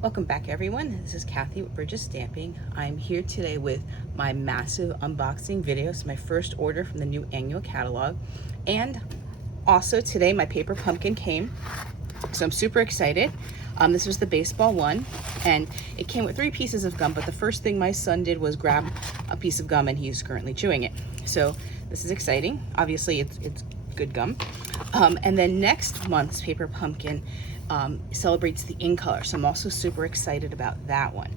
Welcome back everyone, this is Kathy with Bridges Stamping. I'm here today with my massive unboxing video. It's my first order from the new annual catalog. And also today my paper pumpkin came, so I'm super excited. This was the baseball one, and it came with 3 pieces of gum, but the first thing my son did was grab a piece of gum and he's currently chewing it. So this is exciting. Obviously it's good gum. And then next month's paper pumpkin celebrates the in color, so I'm also super excited about that one.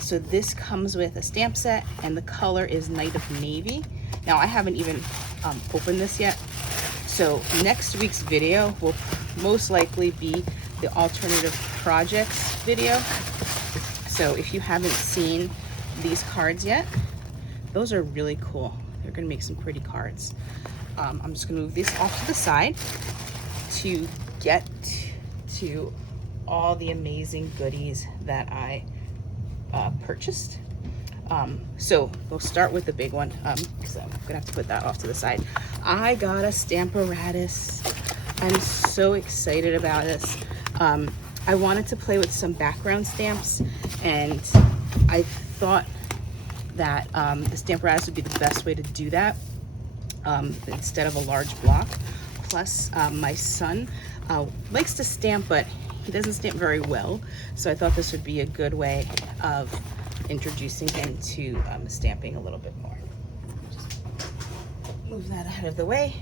So this comes with a stamp set, and the color is Night of Navy. Now I haven't even opened this yet, so next week's video will most likely be the alternative projects video. So if you haven't seen these cards yet, those are really cool. They're gonna make some pretty cards. I'm just gonna move these off to the side to get to all the amazing goodies that I purchased. So we'll start with the big one, because I'm gonna have to put that off to the side. I got a Stamparatus. I'm so excited about this. I wanted to play with some background stamps, and I thought that the Stamparatus would be the best way to do that, instead of a large block. Plus, my son likes to stamp, but he doesn't stamp very well, so I thought this would be a good way of introducing him to stamping a little bit more. Just move that out of the way,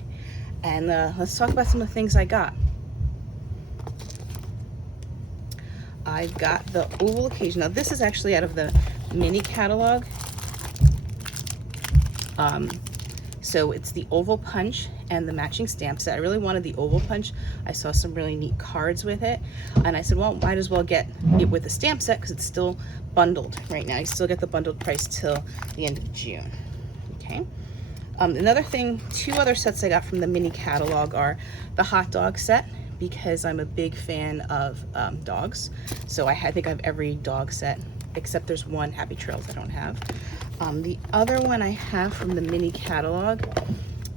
and let's talk about some of the things I got. I got the oval occasion. Now this is actually out of the mini catalog. So it's the oval punch and the matching stamp set. I really wanted the oval punch. I saw some really neat cards with it, and I said, well, might as well get it with the stamp set because it's still bundled right now. You still get the bundled price till the end of June. Okay. Another thing, 2 other sets I got from the mini catalog are the hot dog set, because I'm a big fan of dogs. So I think I have every dog set, except there's one, Happy Trails, I don't have. The other one I have from the mini catalog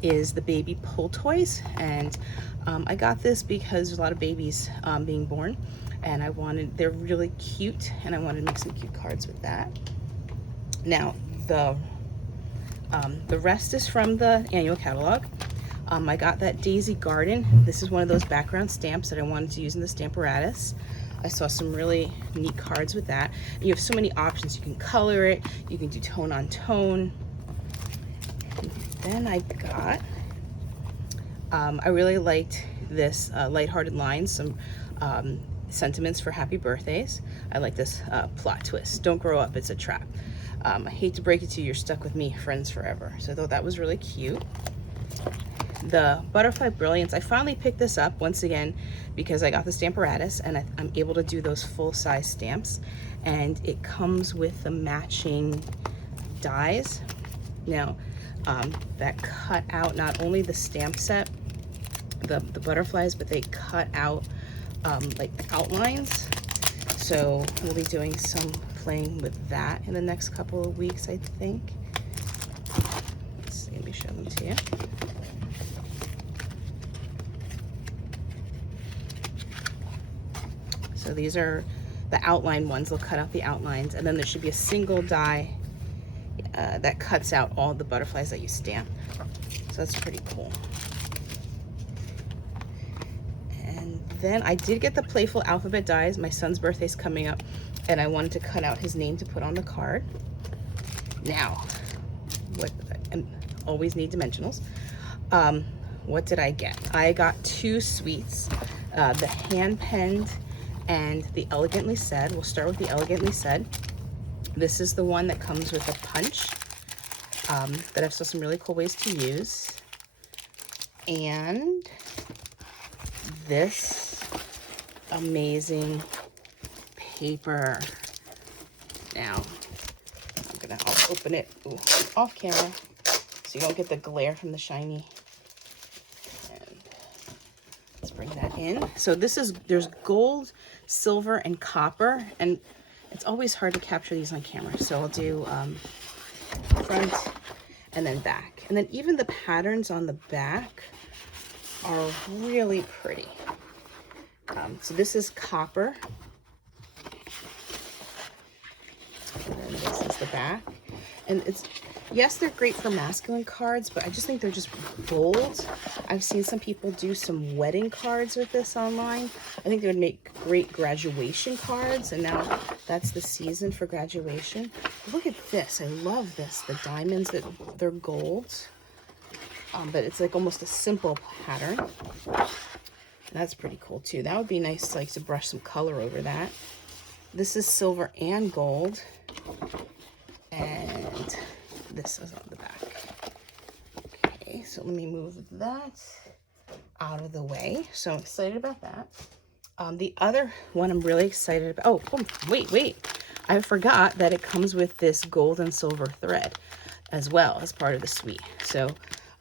is the baby pull toys, and I got this because there's a lot of babies being born, and they're really cute, and I wanted to make some cute cards with that. Now the rest is from the annual catalog. I got that Daisy Garden. This is one of those background stamps that I wanted to use in the Stamparatus. I saw some really neat cards with that. And you have so many options. You can color it, you can do tone on tone. And then I got, I really liked this Lighthearted Lines, some sentiments for happy birthdays. I like this plot twist. Don't grow up, it's a trap. I hate to break it to you, you're stuck with me, friends forever. So I thought that was really cute. The Butterfly Brilliance, I finally picked this up once again because I got the Stamparatus, and I'm able to do those full-size stamps, and it comes with the matching dies. Now that cut out not only the stamp set, the butterflies, but they cut out like the outlines. So we'll be doing some playing with that in the next couple of weeks, I think. Let's see, let me show them to you. So these are the outline ones. They'll cut out the outlines, and then there should be a single die that cuts out all the butterflies that you stamp. So that's pretty cool. And then I did get the playful alphabet dies. My son's birthday's coming up, and I wanted to cut out his name to put on the card. Now, I always need dimensionals. What did I get? I got 2 suites, the hand-penned and the Elegantly Said. We'll start with the Elegantly Said. This is the one that comes with a punch that I've saw some really cool ways to use. And this amazing paper. Now, I'll open it off camera so you don't get the glare from the shiny. And let's bring that in. So there's gold, silver, and copper, and it's always hard to capture these on camera. So I'll do front and then back. And then even the patterns on the back are really pretty. So this is copper. And then this is the back. And it's, yes, they're great for masculine cards, but I just think they're just bold. I've seen some people do some wedding cards with this online. I think they would make great graduation cards, and now that's the season for graduation. Look at this. I love this. The diamonds, they're gold, but it's like almost a simple pattern. That's pretty cool too. That would be nice, like, to brush some color over that. This is silver and gold, and this is on the back. Okay, so let me move that out of the way. So I'm excited about that. The other one I'm really excited about, oh, wait. I forgot that it comes with this gold and silver thread as well as part of the suite. So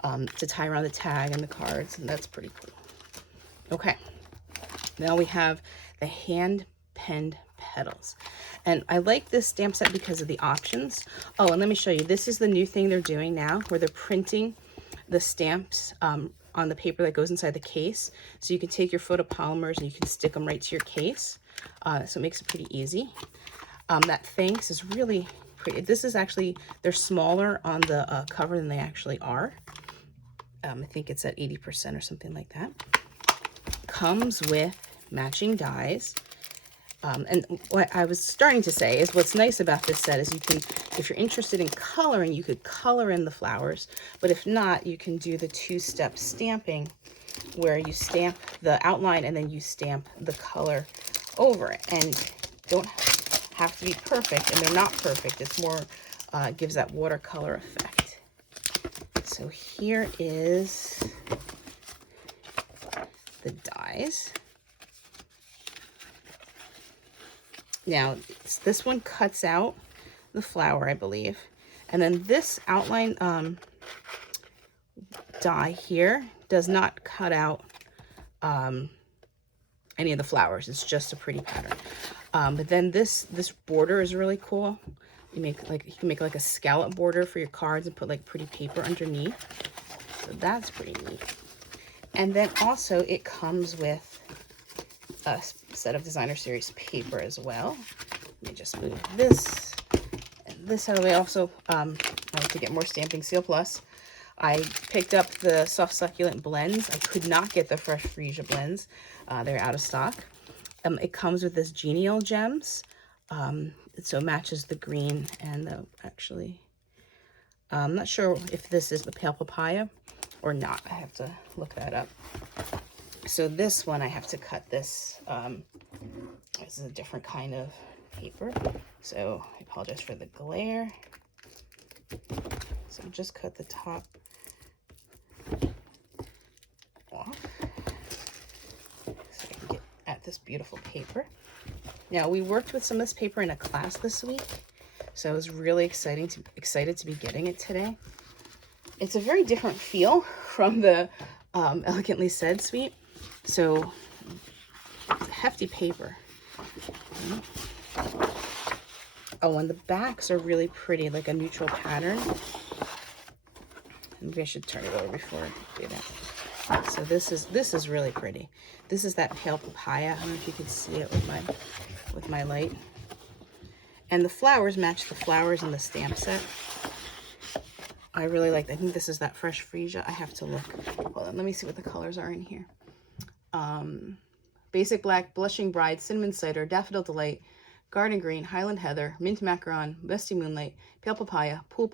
to tie around the tag and the cards, and that's pretty cool. Okay, now we have the hand-penned petals. And I like this stamp set because of the options. Oh, and let me show you. This is the new thing they're doing now, where they're printing the stamps on the paper that goes inside the case. So you can take your photopolymers and you can stick them right to your case. So it makes it pretty easy. That thanks is really pretty. This is actually, they're smaller on the cover than they actually are. I think it's at 80% or something like that. Comes with matching dies. And what I was starting to say is what's nice about this set is you can, if you're interested in coloring, you could color in the flowers, but if not, you can do the two-step stamping where you stamp the outline and then you stamp the color over it. And don't have to be perfect, and they're not perfect. It's more, gives that watercolor effect. So here is the dies. Now, this one cuts out the flower, I believe. And then this outline die here does not cut out any of the flowers. It's just a pretty pattern. But then this border is really cool. You can make like a scallop border for your cards and put like pretty paper underneath. So that's pretty neat. And then also it comes with a set of Designer Series paper as well. Let me just move this and this out of the way. Also, I like to get more Stamping Seal Plus. I picked up the Soft Succulent blends. I could not get the Fresh Freesia blends. They're out of stock. It comes with this Genial Gems. So it matches the green and the, actually, I'm not sure if this is the Pale Papaya or not. I have to look that up. So this one, I have to cut this. This is a different kind of paper. So I apologize for the glare. So just cut the top off so I can get at this beautiful paper. Now, we worked with some of this paper in a class this week, so I was really excited to be getting it today. It's a very different feel from the Elegantly Said suite. So, hefty paper. Oh, and the backs are really pretty, like a neutral pattern. Maybe I should turn it over before I do that. So this is really pretty. This is that Pale Papaya. I don't know if you can see it with my light. And the flowers match the flowers in the stamp set. I really like that. I think this is that Fresh Freesia. I have to look. Hold on, let me see what the colors are in here. Basic Black, Blushing Bride, Cinnamon Cider, Daffodil Delight, Garden Green, Highland Heather, Mint Macaron, Misty Moonlight, Pale Papaya, Pool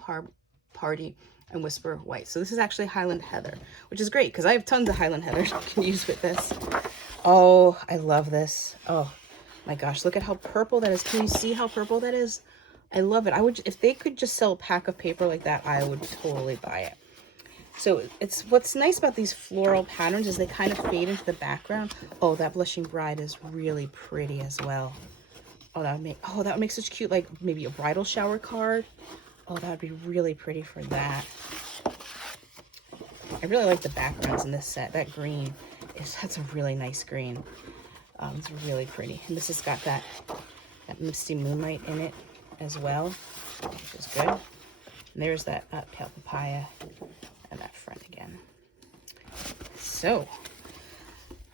Party, and Whisper White. So this is actually Highland Heather, which is great because I have tons of Highland Heather I can use with this. Oh, I love this. Oh my gosh, look at how purple that is. Can you see how purple that is? I love it. I would, if they could just sell a pack of paper like that, I would totally buy it. So it's, what's nice about these floral patterns is they kind of fade into the background. Oh, that Blushing Bride is really pretty as well. Oh, that would make such cute, like maybe a bridal shower card. Oh, that would be really pretty for that. I really like the backgrounds in this set. That green that's a really nice green. It's really pretty. And this has got that Misty Moonlight in it as well, which is good. And there's that Pale Papaya and that front again. So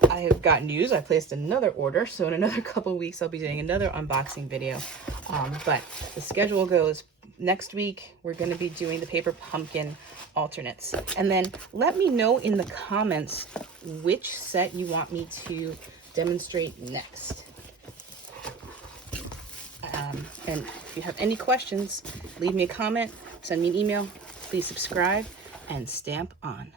I I have got news. I placed another order, so in another couple weeks I'll be doing another unboxing video. But the schedule goes, next week we're going to be doing the paper pumpkin alternates. And then let me know in the comments which set you want me to demonstrate next. And if you have any questions, leave me a comment, send me an email, please subscribe, and stamp on.